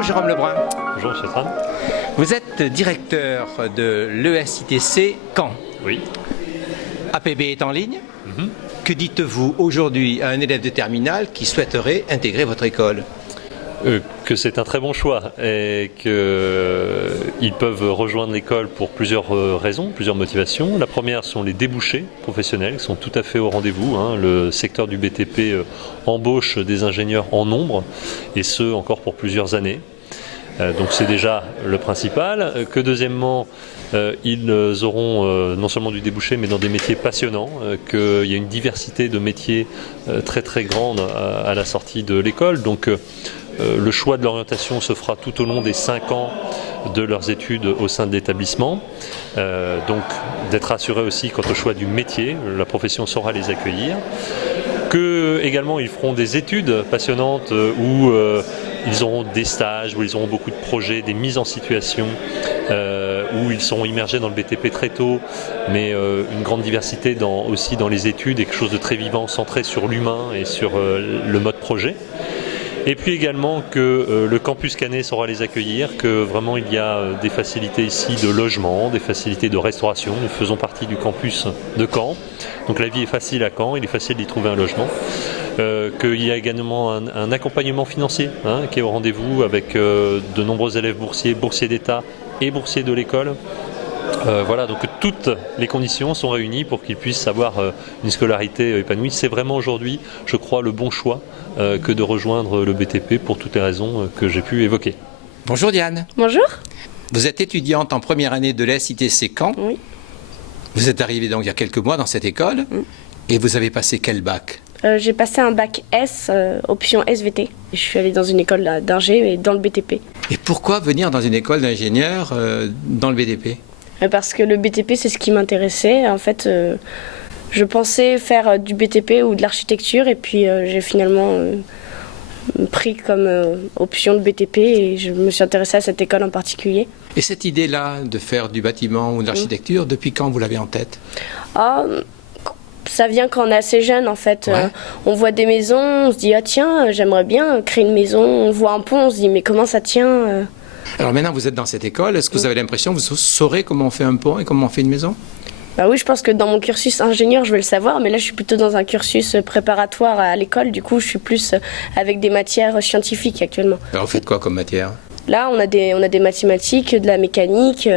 Bonjour Jérôme Lebrun. Bonjour M. Tran. Vous êtes directeur de l'ESITC Caen. Oui. APB est en ligne. Que dites-vous aujourd'hui à un élève de terminale qui souhaiterait intégrer votre école ? Que c'est un très bon choix et qu'ils peuvent rejoindre l'école pour plusieurs raisons, plusieurs motivations. La première sont les débouchés professionnels qui sont tout à fait au rendez-vous. Le secteur du BTP embauche des ingénieurs en nombre et ce encore pour plusieurs années. Donc c'est déjà le principal. Que deuxièmement, ils auront non seulement du débouché mais dans des métiers passionnants, qu'il y a une diversité de métiers très très grande à la sortie de l'école. Donc le choix de l'orientation se fera tout au long des 5 ans de leurs études au sein de l'établissement. Donc d'être assuré aussi quant au choix du métier, la profession saura les accueillir. Que également ils feront des études passionnantes où ils auront des stages, où ils auront beaucoup de projets, des mises en situation, où ils seront immergés dans le BTP très tôt, mais une grande diversité aussi dans les études et quelque chose de très vivant, centré sur l'humain et sur le mode projet. Et puis également que le campus Canet saura les accueillir, que vraiment il y a des facilités ici de logement, des facilités de restauration. Nous faisons partie du campus de Caen, donc la vie est facile à Caen, il est facile d'y trouver un logement. Qu'il y a également un accompagnement financier qui est au rendez-vous avec de nombreux élèves boursiers d'État et boursiers de l'école. Voilà, donc toutes les conditions sont réunies pour qu'ils puissent avoir une scolarité épanouie. C'est vraiment aujourd'hui, je crois, le bon choix que de rejoindre le BTP pour toutes les raisons que j'ai pu évoquer. Bonjour Diane. Bonjour. Vous êtes étudiante en première année de l'ESITC Caen. Oui. Vous êtes arrivée donc il y a quelques mois dans cette école. Et vous avez passé quel bac ? J'ai passé un bac S, option SVT. Je suis allée dans une école d'ingé, dans le BTP. Et pourquoi venir dans une école d'ingénieur dans le BTP ? Parce que le BTP, c'est ce qui m'intéressait. En fait, je pensais faire du BTP ou de l'architecture, et puis j'ai finalement pris comme option le BTP, et je me suis intéressée à cette école en particulier. Et cette idée-là de faire du bâtiment ou de l'architecture, depuis quand vous l'avez en tête ? Ça vient quand on est assez jeune, en fait. Ouais. On voit des maisons, on se dit « Ah tiens, j'aimerais bien créer une maison ». On voit un pont, on se dit « Mais comment ça tient ?» Alors maintenant, vous êtes dans cette école. Est-ce que vous avez l'impression que vous saurez comment on fait un pont et comment on fait une maison ? Bah oui, je pense que dans mon cursus ingénieur, je vais le savoir, mais là, je suis plutôt dans un cursus préparatoire à l'école. Du coup, je suis plus avec des matières scientifiques actuellement. Alors vous faites quoi comme matière ? Là, on a des mathématiques, de la mécanique,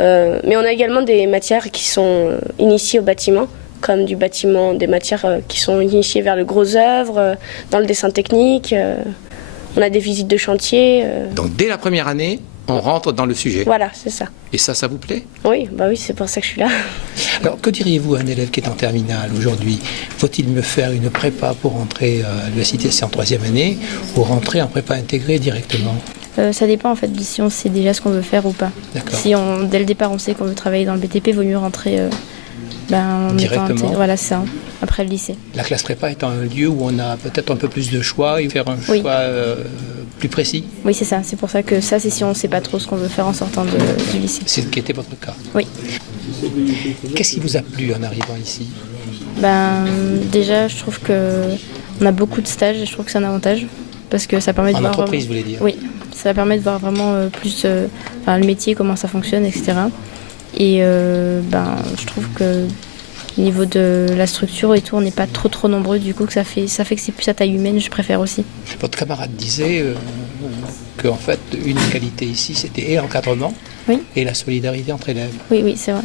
mais on a également des matières qui sont initiées au bâtiment, comme du bâtiment, des matières qui sont initiées vers le gros œuvre, dans le dessin technique. On a des visites de chantier. Donc dès la première année, on rentre dans le sujet. Voilà, c'est ça. Et ça vous plaît ? Oui, bah oui, c'est pour ça que je suis là. Alors que diriez-vous à un élève qui est en terminale aujourd'hui ? Faut-il me faire une prépa pour rentrer à l'ESITC en 3e année ou rentrer en prépa intégrée directement ? Ça dépend en fait de si on sait déjà ce qu'on veut faire ou pas. D'accord. Si dès le départ on sait qu'on veut travailler dans le BTP, il vaut mieux rentrer directement. Voilà, c'est ça, après le lycée. La classe prépa étant un lieu où on a peut-être un peu plus de choix et faire un choix plus précis. Oui, c'est ça. C'est pour ça que ça, c'est si on ne sait pas trop ce qu'on veut faire en sortant du lycée. C'est ce qui était votre cas. Oui. Qu'est-ce qui vous a plu en arrivant ici ? Déjà, je trouve qu'on a beaucoup de stages et je trouve que c'est un avantage. Parce que ça permet de en voir entreprise, vous voulez dire ? Oui, ça permet de voir vraiment plus le métier, comment ça fonctionne, etc. Et je trouve que au niveau de la structure et tout, on n'est pas trop nombreux, du coup que ça fait que c'est plus à taille humaine, je préfère aussi. Votre camarade disait qu'en fait, une qualité ici, c'était et l'encadrement et la solidarité entre élèves. Oui, c'est vrai.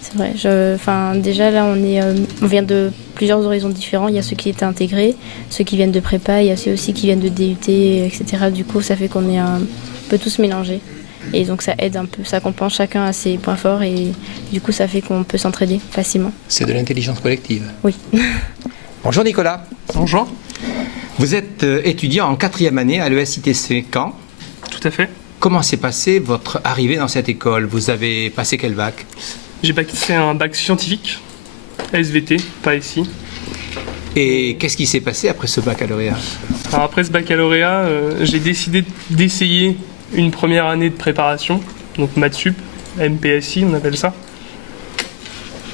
C'est vrai. Déjà là, on vient de plusieurs horizons différents. Il y a ceux qui étaient intégrés, ceux qui viennent de prépa, il y a ceux aussi qui viennent de DUT, etc. Du coup, ça fait qu'on est un peu tous mélangés. Et donc ça aide un peu, ça compense chacun à ses points forts et du coup ça fait qu'on peut s'entraider facilement. C'est de l'intelligence collective. Oui. Bonjour Nicolas. Bonjour. Vous êtes étudiant en 4e année à l'ESITC Caen. Tout à fait. Comment s'est passée votre arrivée dans cette école ? Vous avez passé quel bac ? J'ai passé un bac scientifique, SVT, pas ici. Et qu'est-ce qui s'est passé après ce baccalauréat ? Alors après ce baccalauréat, j'ai décidé d'essayer une première année de préparation, donc maths sup, MPSI on appelle ça,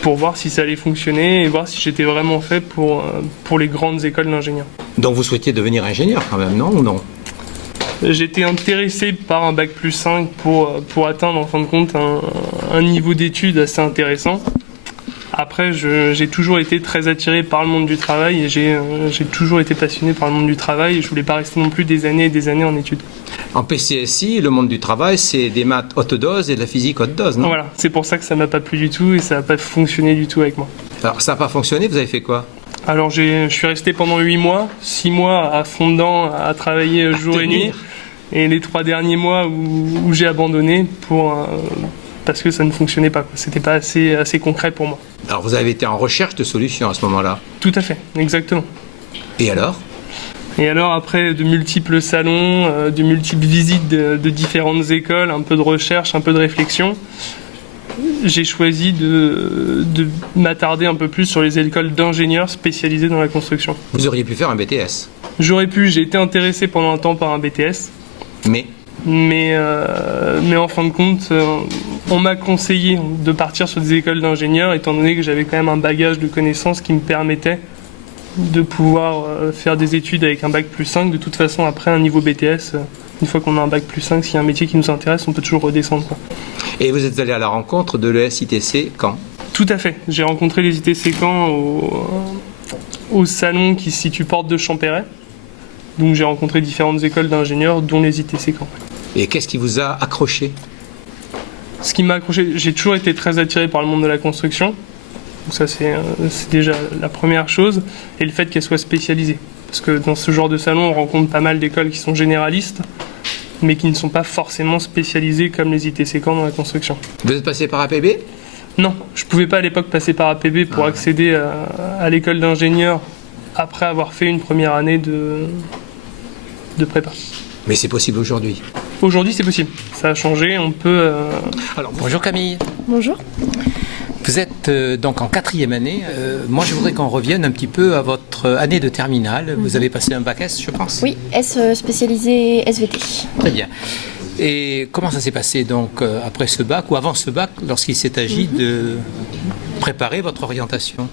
pour voir si ça allait fonctionner et voir si j'étais vraiment fait pour les grandes écoles d'ingénieurs. Donc vous souhaitiez devenir ingénieur quand même, non ou non ? J'étais intéressé par un bac+5 pour atteindre en fin de compte un niveau d'études assez intéressant. Après, j'ai toujours été très attiré par le monde du travail et j'ai toujours été passionné par le monde du travail et je voulais pas rester non plus des années et des années en études. En PCSI, le monde du travail, c'est des maths haute dose et de la physique haute dose, non? Voilà, c'est pour ça que ça m'a pas plu du tout et ça n'a pas fonctionné du tout avec moi. Alors, ça n'a pas fonctionné, vous avez fait quoi? Alors je suis resté pendant 8 mois, 6 mois à fond dedans, à travailler jour et nuit. Et les 3 derniers mois où j'ai abandonné parce que ça ne fonctionnait pas. C'était pas assez concret pour moi. Alors, vous avez été en recherche de solutions à ce moment-là. Tout à fait, exactement. Et alors? Et alors, après de multiples salons, de multiples visites de différentes écoles, un peu de recherche, un peu de réflexion, j'ai choisi de m'attarder un peu plus sur les écoles d'ingénieurs spécialisées dans la construction. Vous auriez pu faire un BTS. J'aurais pu, j'ai été intéressé pendant un temps par un BTS. Mais en fin de compte, on m'a conseillé de partir sur des écoles d'ingénieurs, étant donné que j'avais quand même un bagage de connaissances qui me permettait de pouvoir faire des études avec un bac+5. De toute façon, après un niveau BTS, une fois qu'on a un bac+5, s'il y a un métier qui nous intéresse, on peut toujours redescendre, quoi. Et vous êtes allé à la rencontre de l'ESITC Caen? Tout à fait. J'ai rencontré les ITC Caen au salon qui se situe porte de Champéret. Donc j'ai rencontré différentes écoles d'ingénieurs, dont les ITC Caen. Et qu'est-ce qui vous a accroché? Ce qui m'a accroché, j'ai toujours été très attiré par le monde de la construction. Donc ça c'est déjà la première chose. Et le fait qu'elle soit spécialisée. Parce que dans ce genre de salon, on rencontre pas mal d'écoles qui sont généralistes, mais qui ne sont pas forcément spécialisées comme les ITC Caen dans la construction. Vous êtes passé par APB? Non, je ne pouvais pas à l'époque passer par APB pour accéder à l'école d'ingénieur après avoir fait une première année de prépa. Mais c'est possible aujourd'hui. Aujourd'hui, c'est possible. Ça a changé, on peut... Alors, bonjour Camille. Bonjour. Vous êtes donc en 4e année. Moi, je voudrais qu'on revienne un petit peu à votre année de terminale. Vous avez passé un bac S, je pense? Oui, S spécialisé SVT. Très bien. Et comment ça s'est passé donc après ce bac ou avant ce bac, lorsqu'il s'est agi de préparer votre orientation?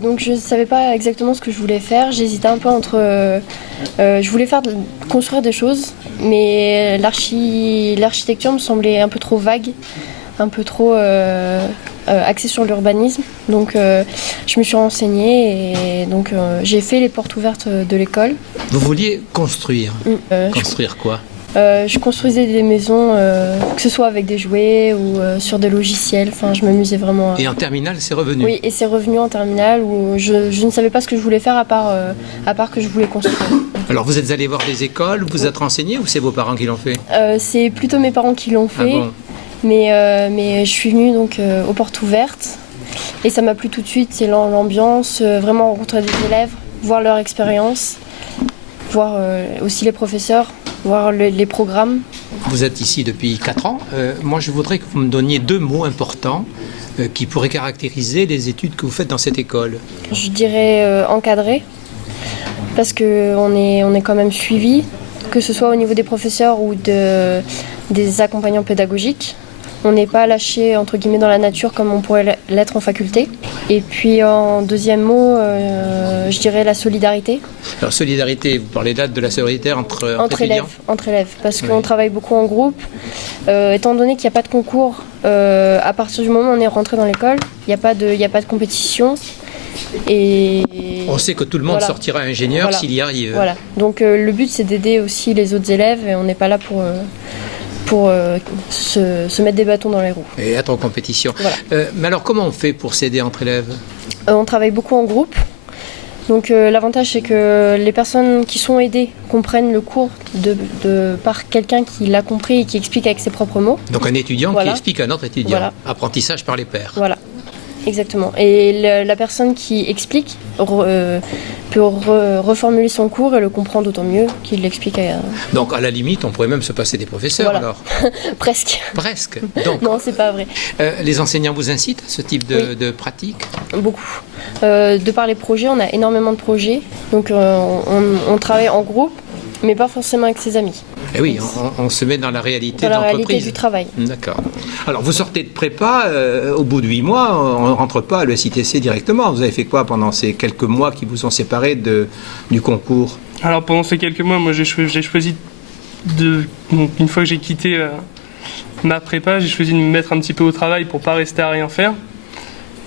Donc je ne savais pas exactement ce que je voulais faire. J'hésitais un peu entre... je voulais construire des choses, mais l'architecture me semblait un peu trop vague, un peu trop axée sur l'urbanisme. Donc je me suis renseignée et donc j'ai fait les portes ouvertes de l'école. Vous vouliez construire? Construire quoi? Je construisais des maisons, que ce soit avec des jouets ou sur des logiciels. Enfin, je m'amusais vraiment. Et en terminale, c'est revenu? Oui, et c'est revenu en terminale où je ne savais pas ce que je voulais faire à part que je voulais construire. Alors, vous êtes allé voir des écoles, vous êtes renseigné ou c'est vos parents qui l'ont fait? C'est plutôt mes parents qui l'ont fait. Ah bon? Mais je suis venue donc aux portes ouvertes et ça m'a plu tout de suite. C'est l'ambiance, vraiment rencontrer des élèves, voir leur expérience, voir aussi les professeurs, voir les programmes. Vous êtes ici depuis 4 ans. Moi, je voudrais que vous me donniez 2 mots importants qui pourraient caractériser les études que vous faites dans cette école. Je dirais encadré, parce qu'on est quand même suivi, que ce soit au niveau des professeurs ou des accompagnants pédagogiques. On n'est pas lâché entre guillemets dans la nature comme on pourrait l'être en faculté. Et puis en deuxième mot, je dirais la solidarité. Alors solidarité, vous parlez là de la solidarité entre étudiants? Entre élèves, parce qu'on travaille beaucoup en groupe. Étant donné qu'il n'y a pas de concours, à partir du moment où on est rentré dans l'école, il n'y a pas de compétition. Et on sait que tout le monde sortira ingénieur s'il y arrive. Voilà. Donc le but c'est d'aider aussi les autres élèves et on n'est pas là pour se mettre des bâtons dans les roues. Et être en compétition. Voilà. Mais alors comment on fait pour s'aider entre élèves? On travaille beaucoup en groupe. Donc l'avantage c'est que les personnes qui sont aidées comprennent le cours par quelqu'un qui l'a compris et qui explique avec ses propres mots. Donc un étudiant qui explique à un autre étudiant. Voilà. Apprentissage par les pairs. Voilà. Exactement. Et la personne qui explique peut reformuler son cours et le comprend d'autant mieux qu'il l'explique à... Donc à la limite, on pourrait même se passer des professeurs alors. Presque. Presque. Donc, non, c'est pas vrai. Les enseignants vous incitent à ce type de pratique? Beaucoup. De par les projets, on a énormément de projets. Donc on travaille en groupe, mais pas forcément avec ses amis. Et oui, on se met dans la réalité de l'entreprise. Dans la réalité du travail. D'accord. Alors, vous sortez de prépa, au bout de 8 mois, on ne rentre pas à l'ESITC directement. Vous avez fait quoi pendant ces quelques mois qui vous ont séparés du concours? Alors, pendant ces quelques mois, moi, j'ai choisi Donc une fois que j'ai quitté ma prépa, j'ai choisi de me mettre un petit peu au travail pour pas rester à rien faire.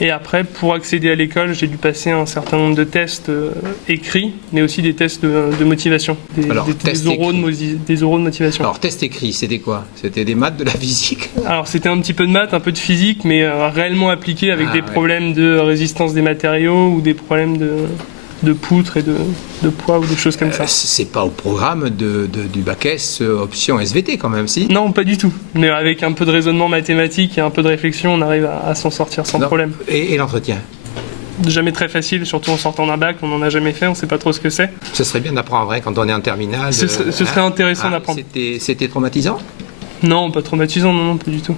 Et après, pour accéder à l'école, j'ai dû passer un certain nombre de tests écrits, mais aussi des tests de motivation, des oraux de motivation. Alors, test écrit, c'était quoi? C'était des maths, de la physique? Alors, c'était un petit peu de maths, un peu de physique, mais réellement appliqué avec des problèmes de résistance des matériaux ou des problèmes de poutres et de poids ou des choses comme ça. C'est pas au programme du bac S option SVT quand même, si? Non, pas du tout. Mais avec un peu de raisonnement mathématique et un peu de réflexion, on arrive à s'en sortir sans problème. Et l'entretien? Jamais très facile, surtout en sortant d'un bac, on n'en a jamais fait, on ne sait pas trop ce que c'est. Ce serait bien d'apprendre quand on est en terminale. Ce serait intéressant d'apprendre. C'était traumatisant? Non, pas traumatisant, non, pas du tout.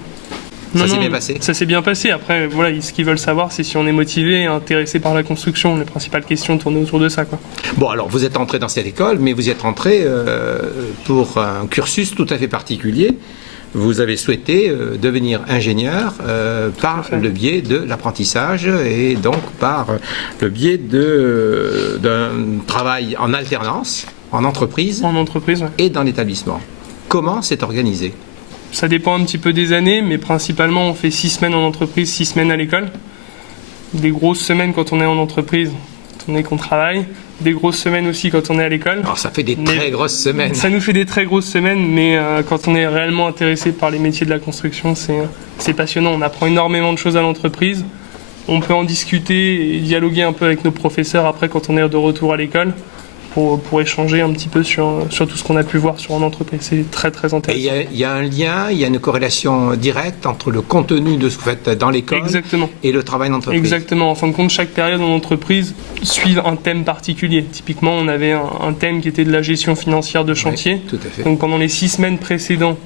Ça s'est bien passé? Ça s'est bien passé. Après, voilà, ce qu'ils veulent savoir, c'est si on est motivé et intéressé par la construction. Les principales questions tournaient autour de ça, quoi. Bon, alors, vous êtes entré dans cette école, mais vous y êtes entré pour un cursus tout à fait particulier. Vous avez souhaité devenir ingénieur par le biais de l'apprentissage et donc par le biais d'un travail en alternance, en entreprise, ouais. Et dans l'établissement. Comment c'est organisé? Ça dépend un petit peu des années, mais principalement on fait 6 semaines en entreprise, 6 semaines à l'école. Des grosses semaines quand on est en entreprise, qu'on travaille. Des grosses semaines aussi quand on est à l'école. Alors ça fait des très grosses semaines. Ça nous fait des très grosses semaines, mais quand on est réellement intéressé par les métiers de la construction, c'est passionnant. On apprend énormément de choses à l'entreprise. On peut en discuter et dialoguer un peu avec nos professeurs après quand on est de retour à l'école. Pour échanger un petit peu sur tout ce qu'on a pu voir en entreprise. C'est très très intéressant. Et il y a un lien, il y a une corrélation directe entre le contenu de ce que vous faites dans l'école et le travail d'entreprise. Exactement. En fin de compte, chaque période en entreprise suit un thème particulier. Typiquement, on avait un thème qui était de la gestion financière de chantier. Oui, tout à fait. Donc pendant les 6 semaines précédentes,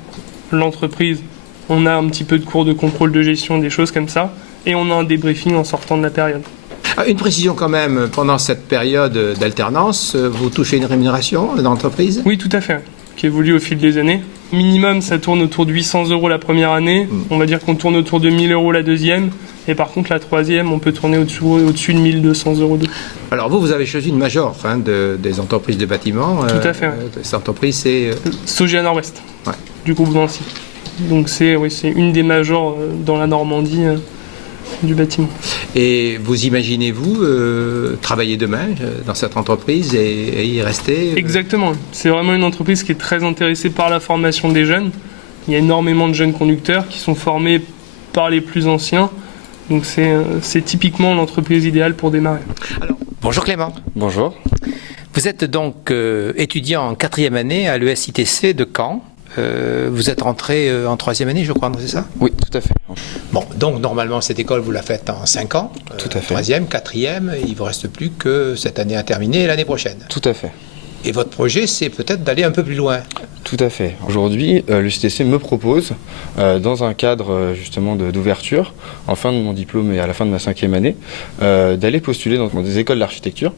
l'entreprise, on a un petit peu de cours de contrôle de gestion, des choses comme ça. Et on a un débriefing en sortant de la période. Une précision quand même, pendant cette période d'alternance, vous touchez une rémunération dans l'entreprise? Oui, tout à fait, qui évolue au fil des années. Minimum, ça tourne autour de 800 € la première année. On va dire qu'on tourne autour de 1000 € la deuxième. Et par contre, la troisième, on peut tourner au-dessus de 1200 €. Alors vous avez choisi une major des entreprises de bâtiment. Tout à fait. Ouais. Cette entreprise, c'est... Sogea Nord-Ouest, ouais. Du groupe Vinci. Donc c'est une des majors dans la Normandie. Du bâtiment. Et vous imaginez-vous travailler demain dans cette entreprise et y rester Exactement. C'est vraiment une entreprise qui est très intéressée par la formation des jeunes. Il y a énormément de jeunes conducteurs qui sont formés par les plus anciens. Donc c'est typiquement l'entreprise idéale pour démarrer. Alors, bonjour Clément. Bonjour. Vous êtes donc étudiant en 4e année à l'ESITC de Caen. Vous êtes rentré en 3e année, je crois, c'est ça? Oui, tout à fait. Bon, donc normalement, cette école, vous la faites en 5 ans. Tout à fait. 3e, 4e, il ne vous reste plus que cette année à terminer et l'année prochaine. Tout à fait. Et votre projet, c'est peut-être d'aller un peu plus loin. Tout à fait. Aujourd'hui, l'USTC me propose, dans un cadre justement d'ouverture, en fin de mon diplôme et à la fin de ma 5e année, d'aller postuler dans des écoles d'architecture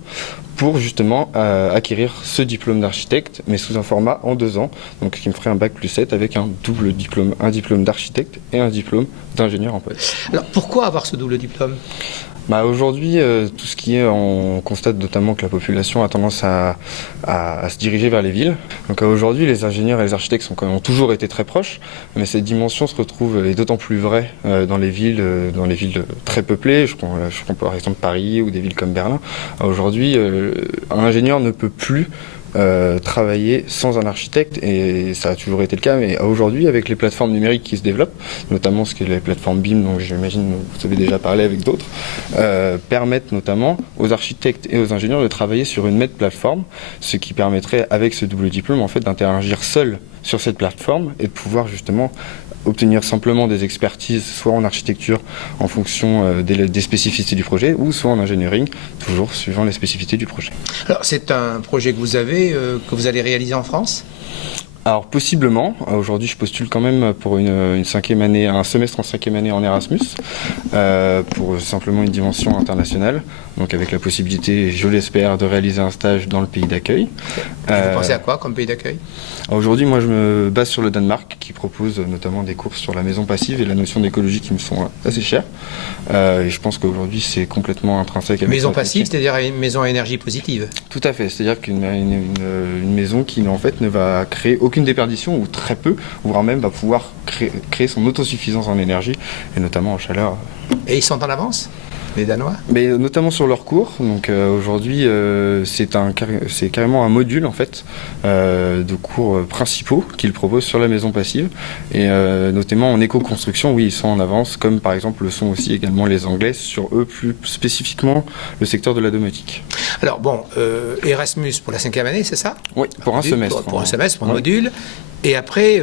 pour justement acquérir ce diplôme d'architecte, mais sous un format en 2 ans, donc qui me ferait un bac plus 7 avec un double diplôme, un diplôme d'architecte et un diplôme d'ingénieur en poste. Alors pourquoi avoir ce double diplôme? Aujourd'hui, tout ce qui est, on constate notamment que la population a tendance à se diriger vers les villes. Donc aujourd'hui, les ingénieurs et les architectes ont toujours été très proches, mais cette dimension se retrouve, est d'autant plus vraie dans les villes très peuplées. Je prends par exemple Paris ou des villes comme Berlin. Aujourd'hui, un ingénieur ne peut plus travailler sans un architecte, et ça a toujours été le cas, mais aujourd'hui avec les plateformes numériques qui se développent, notamment ce qui est les plateformes BIM, dont j'imagine vous avez déjà parlé avec d'autres, permettent notamment aux architectes et aux ingénieurs de travailler sur une même plateforme, ce qui permettrait avec ce double diplôme en fait d'interagir seul sur cette plateforme et de pouvoir justement obtenir simplement des expertises, soit en architecture en fonction des spécificités du projet, ou soit en engineering, toujours suivant les spécificités du projet. Alors c'est un projet que vous avez, que vous allez réaliser en France ? Alors possiblement, aujourd'hui je postule quand même pour une 5e année, un semestre en 5e année en Erasmus, pour simplement une dimension internationale, donc avec la possibilité, je l'espère, de réaliser un stage dans le pays d'accueil. Vous pensez à quoi comme pays d'accueil ? Aujourd'hui, moi je me base sur le Danemark, qui propose notamment des cours sur la maison passive et la notion d'écologie qui me sont assez chères. Et je pense qu'aujourd'hui c'est complètement intrinsèque avec maison passive, c'est-à-dire une maison à énergie positive ? Tout à fait, c'est-à-dire qu'une maison qui en fait ne va créer aucune aucune déperdition ou très peu, voire même va pouvoir créer son autosuffisance en énergie et notamment en chaleur. Et ils sont en avance, les Danois? Mais notamment sur leurs cours. Donc aujourd'hui, c'est carrément un module en fait de cours principaux qu'ils proposent sur la maison passive. Et notamment en éco-construction, oui, ils sont en avance, comme par exemple le sont aussi également les Anglais sur eux, plus spécifiquement le secteur de la domotique. Alors bon, Erasmus pour la 5e année, c'est ça? Oui, pour un semestre. Pour un semestre, pour un module. Et après,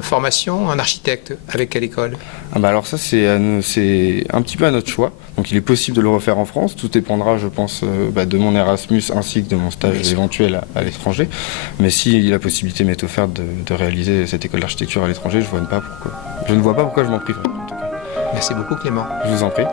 formation en architecte, avec quelle école? Alors ça, c'est un petit peu à notre choix. Donc il est possible de le refaire en France. Tout dépendra, je pense, de mon Erasmus ainsi que de mon stage éventuel à l'étranger. Mais si la possibilité m'est offerte de réaliser cette école d'architecture à l'étranger, je ne vois pas pourquoi je m'en priverais. En tout cas. Merci beaucoup Clément. Je vous en prie.